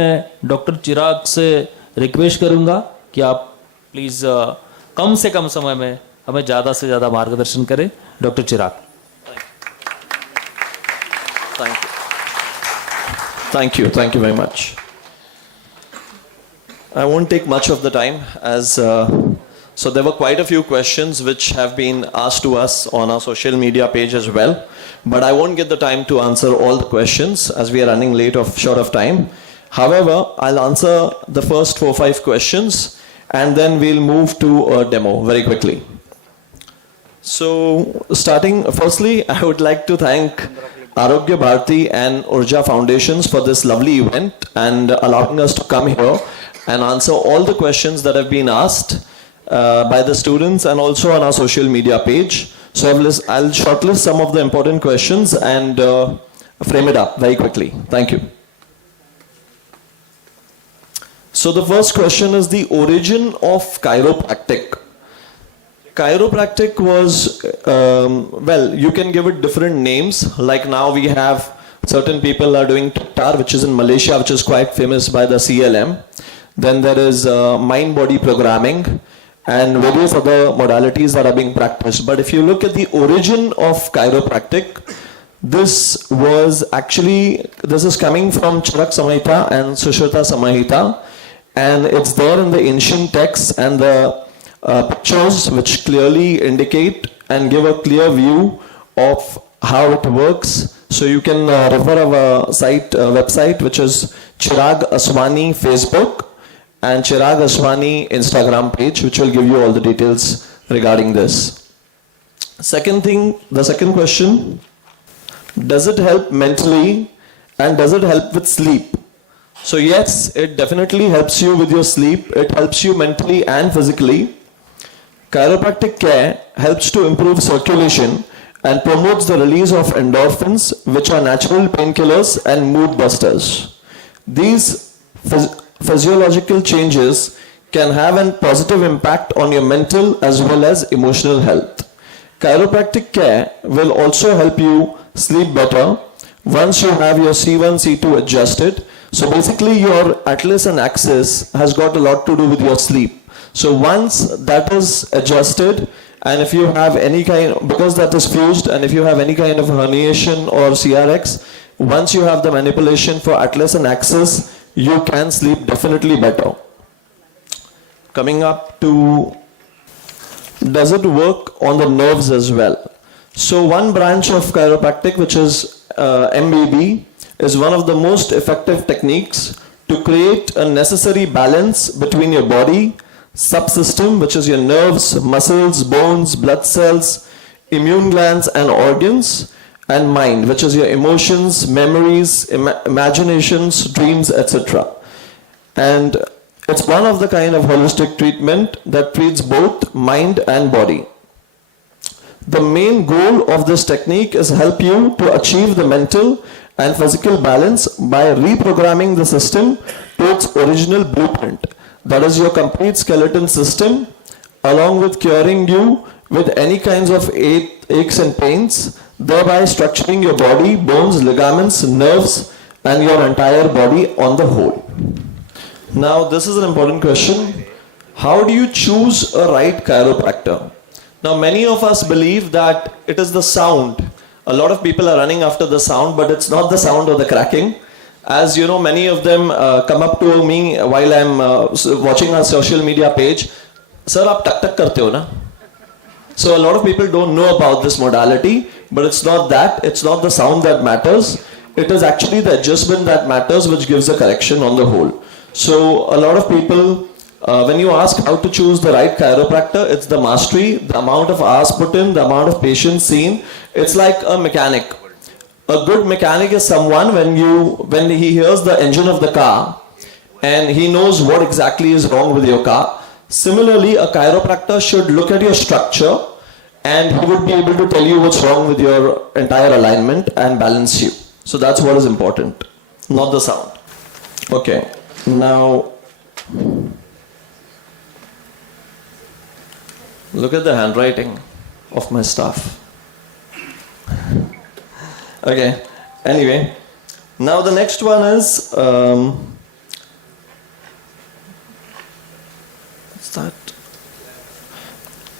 मैं डॉक्टर चिराग से रिक्वेस्ट करूंगा कि आप प्लीज कम से कम समय में हमें ज़्यादा से ज़्यादा मार्गदर्शन करें. Doctor Chirag. Thank you very much. I won't take much of the time as so there were quite a few questions which have been asked to us on our social media page as well, but I won't get the time to answer all the questions as we are running short of time. However, I'll answer the first 4-5 questions and then we'll move to a demo very quickly. So firstly, I would like to thank Arogya Bharati and Urja Foundations for this lovely event and allowing us to come here and answer all the questions that have been asked by the students and also on our social media page. So I'll shortlist some of the important questions and frame it up very quickly. Thank you. So the first question is the origin of chiropractic. Chiropractic was, well, you can give it different names. Like now we have certain people are doing TAR, which is in Malaysia, which is quite famous by the CLM. Then there is mind-body programming and various other modalities that are being practiced. But if you look at the origin of chiropractic, this is coming from Charak Samhita and Sushruta Samhita, and it's there in the ancient texts and the pictures which clearly indicate and give a clear view of how it works. So you can refer our website, which is Chirag Aswani Facebook and Chirag Aswani Instagram page, which will give you all the details regarding this. The second question, does it help mentally and does it help with sleep? So yes, it definitely helps you with your sleep. It helps you mentally and physically. Chiropractic care helps to improve circulation and promotes the release of endorphins, which are natural painkillers and mood busters. These physiological changes can have a positive impact on your mental as well as emotional health. Chiropractic care will also help you sleep better once you have your C1, C2 adjusted. So basically your atlas and axis has got a lot to do with your sleep. So once that is adjusted, and if you have any because that is fused, and if you have any kind of herniation or CRX, once you have the manipulation for atlas and axis, you can sleep definitely better. Coming up to, does it work on the nerves as well? So one branch of chiropractic, which is MBB, is one of the most effective techniques to create a necessary balance between your body, subsystem, which is your nerves, muscles, bones, blood cells, immune glands and organs, and mind, which is your emotions, memories, imaginations, dreams, etc. And it's one of the kind of holistic treatment that treats both mind and body. The main goal of this technique is help you to achieve the mental and physical balance by reprogramming the system to its original blueprint. That is your complete skeleton system, along with curing you with any kinds of aches and pains, thereby structuring your body, bones, ligaments, nerves, and your entire body on the whole. Now, this is an important question. How do you choose a right chiropractor? Now, many of us believe that it is the sound. A lot of people are running after the sound, but it's not the sound or the cracking. As you know, many of them come up to me while I'm watching our social media page. Sir, aap tak karte ho na? So a lot of people don't know about this modality, but it's not that. It's not the sound that matters. It is actually the adjustment that matters, which gives a correction on the whole. So a lot of people, when you ask how to choose the right chiropractor, it's the mastery, the amount of hours put in, the amount of patients seen. It's like a mechanic. A good mechanic is someone when he hears the engine of the car and he knows what exactly is wrong with your car. Similarly, a chiropractor should look at your structure and he would be able to tell you what's wrong with your entire alignment and balance you. So that's what is important, not the sound. Okay, now look at the handwriting of my staff. Okay, anyway, now the next one is What's that?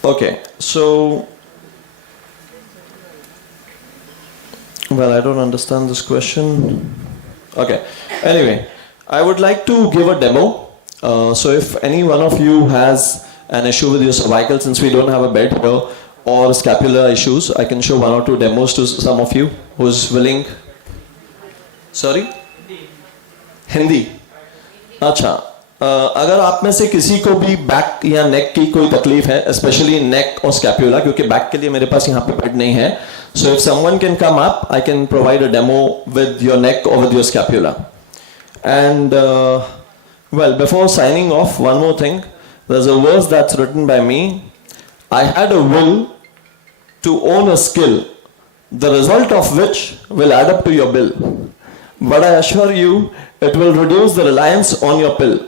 Okay, so, well, I don't understand this question. Okay, anyway, I would like to give a demo. So if any one of you has an issue with your cervical, since we don't have a bed here, or scapular issues, I can show one or two demos to some of you who's willing. Sorry? Hindi. अच्छा, अगर आप में से किसी को भी back या नेक की कोई तकलीफ है, स्पेशली नेक और स्कैपुला, क्योंकि बैक के लिए मेरे पास यहाँ पे बेड नहीं है, so if someone can come up, I can provide a demo with your neck or with your scapula. And well, before signing off, one more thing. There's a verse that's written by me. I had a will to own a skill, the result of which will add up to your bill. But I assure you, it will reduce the reliance on your pill.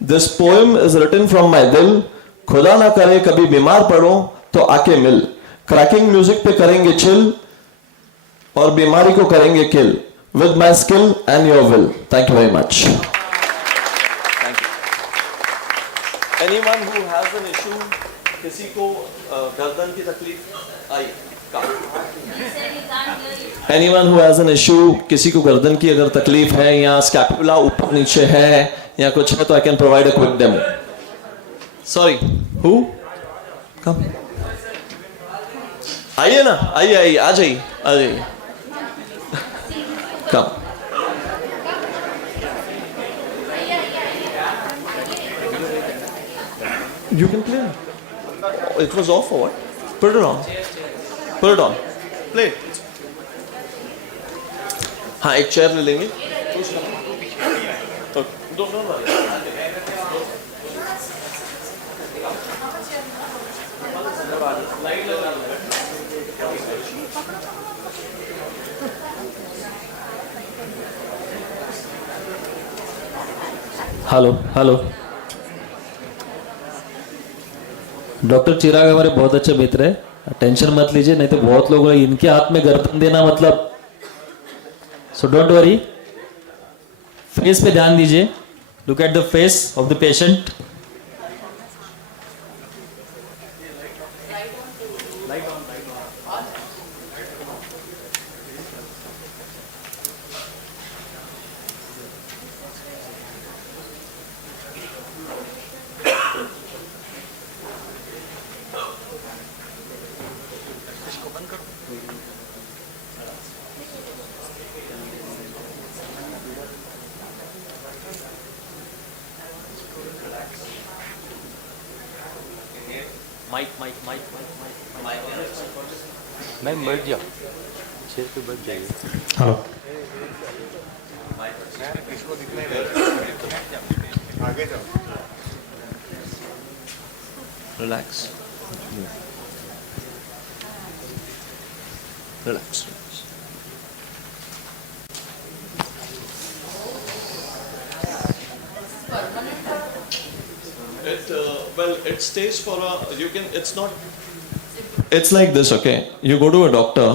This poem is written from my दिल. खुदा ना करे कभी बीमार पड़ो तो आके मिल. Cracking music पे करेंगे chill और बीमारी को करेंगे kill. With my skill and your will. Thank you very much. Thank you. Anyone who has an issue, किसी को गर्दन की तकलीफ आई? Anyone who has an issue, किसी को गर्दन की अगर तकलीफ है या स्कैपुला ऊपर नीचे है या कुछ है, तो I can provide a quick demo. Sorry, who? Come. आइए ना, आइए, आ जाइए. Come. You can play. Oh, it was off or what? Put it on. Put it on. Play it. हाँ, एक चेयर ले लेंगे. Don't worry. हेलो. डॉक्टर चिराग हमारे बहुत अच्छे मित्र है. टेंशन मत लीजिए, नहीं तो बहुत लोग इनके हाथ में गर्दन देना मतलब. So don't worry. फेस पे ध्यान दीजिए. Look at the face of the patient. Ma'am बैठ जाओ, चेयर पे बैठ जाइए. हेलो. आगे जाओ. Relax. Relax. It stays for a. You can. It's not. It's like this, okay? You go to a doctor.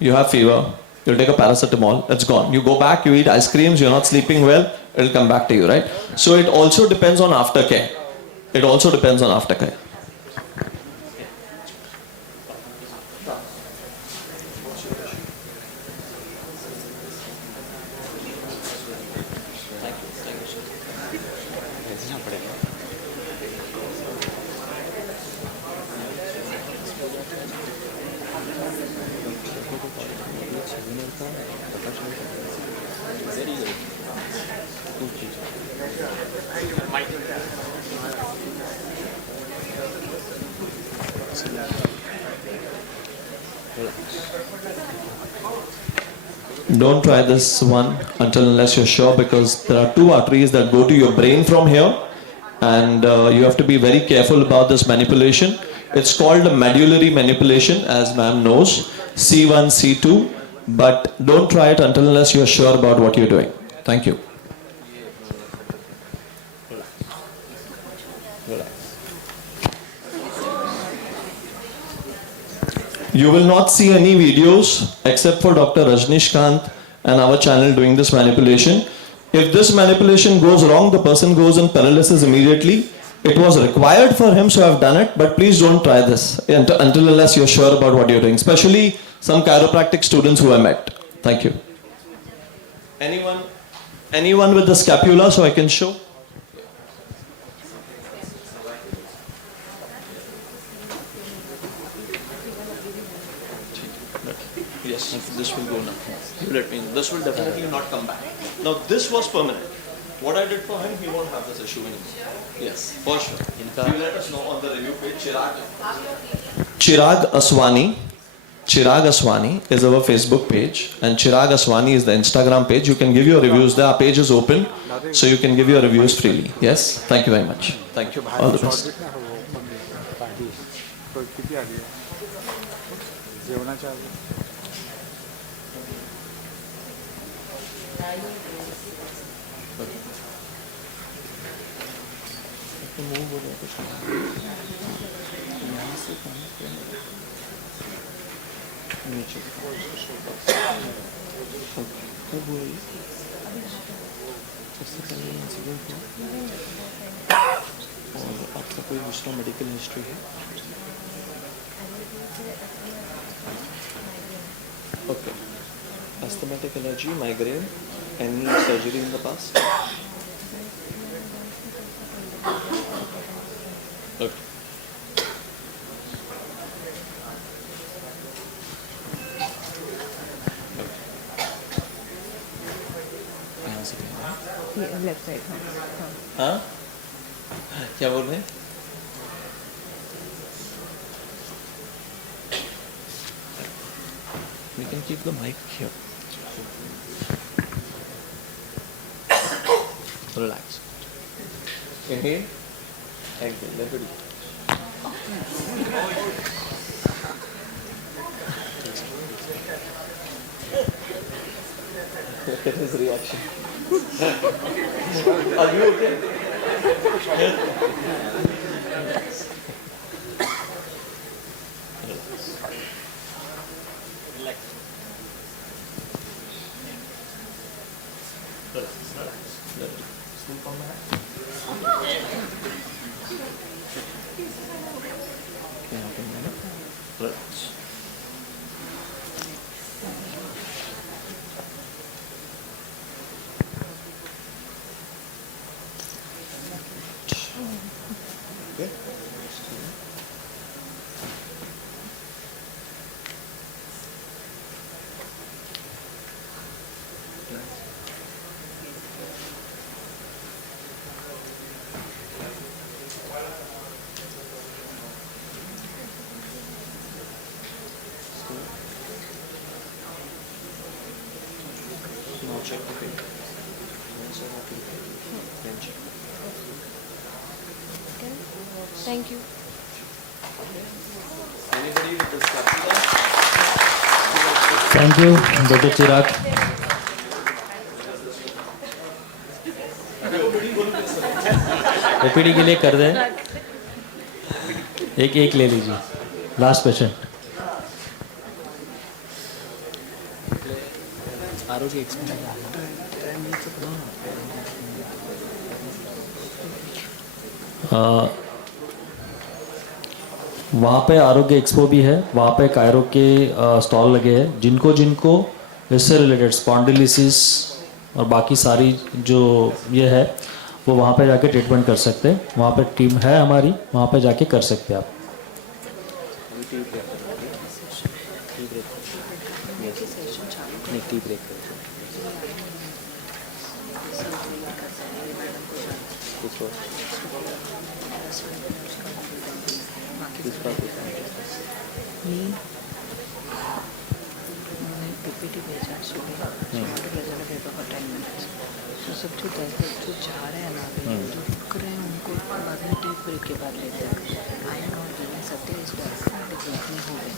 You have fever. You'll take a paracetamol. It's gone. You go back. You eat ice creams. You're not sleeping well. It'll come back to you, right? So it also depends on aftercare. It also depends on aftercare. Don't try this one unless you're sure, because there are two arteries that go to your brain from here, and you have to be very careful about this manipulation. It's called a medullary manipulation, as ma'am knows, C1, C2, but don't try it unless you're sure about what you're doing. Thank you. You will not see any videos except for Dr. Rajnish Kant and our channel doing this manipulation. If this manipulation goes wrong, the person goes in paralysis immediately. It was required for him, so I've done it, but please don't try this until unless you're sure about what you're doing, especially some chiropractic students who I met. Thank you. Anyone with the scapula, so I can show? Yes, this will go now. You let me know. This will definitely not come back. Now this was permanent. What I did for him, he won't have this issue anymore. Yes, for sure. You let us know on the review page. Chirag Aswani. Chirag Aswani is our Facebook page, and Chirag Aswani is the Instagram page. You can give your reviews there. Our page is open, so you can give your reviews freely. Yes, thank you very much. Thank you. All the best. और आपका कोई दूसरा medical history है? Okay. Asthmatic allergy, migraine, any surgery in the past? Okay. Left side हाँ क्या बोल रहे हैं? We can keep the mic here. Relax. Inhale. Exhale. Let it go. Look at his reaction. Are you okay? Sleep on that. Relax. Okay. Now check the pain. Then check. Thank you Anybody with the scapula? Thank you doctor Chirag. OPD के लिए कर दें. एक ले लीजिए. Last patient. आरोग्य expo वहाँ पे आरोग्य एक्सपो भी है. वहाँ पे कायरो के स्टॉल लगे हैं. जिनको जिनको इससे रिलेटेड स्पॉन्डिलिसिस और बाकी सारी जो ये है वो वहाँ पे जाके ट्रीटमेंट कर सकते हैं. वहाँ पे टीम है हमारी, वहाँ पे जाके कर सकते हैं आप. पीपीटी भेजा सुबह पेपर का टाइम तो सब जो जो जा रहे हैं ना जो रुक रहे हैं उनको बाद में टी ब्रेक के बाद लेते हैं. आई एम नॉट गिविंग सकते इस नहीं हो गए.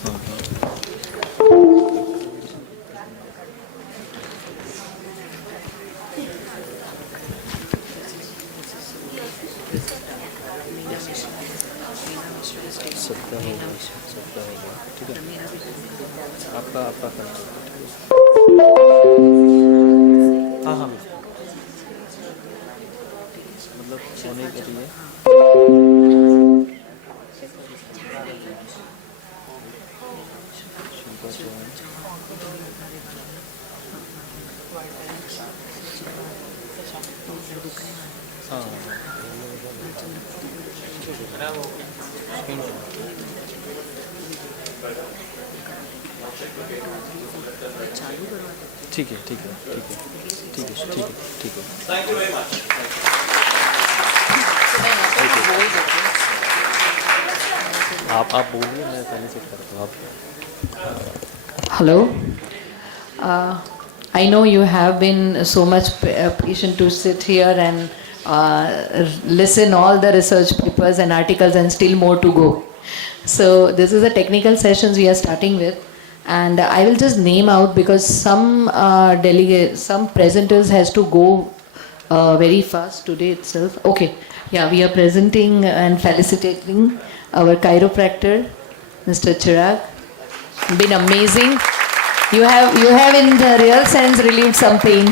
ठीक है. आपका हाँ मतलब सोने के लिए ठीक है ठीक है ठीक है ठीक है ठीक है ठीक है Thank you very much. आप बोलिए, मैं पहले चेक करता हूँ आप. Hello. I know you have been so much patient to sit here and listen all the research papers and articles and still more to go. So this is the technical sessions we are starting with, and I will just name out because some some presenters has to go very fast today itself. Okay, yeah, we are presenting and felicitating our chiropractor, Mr. Chirag. Been amazing. You have in the real sense relieved some pain.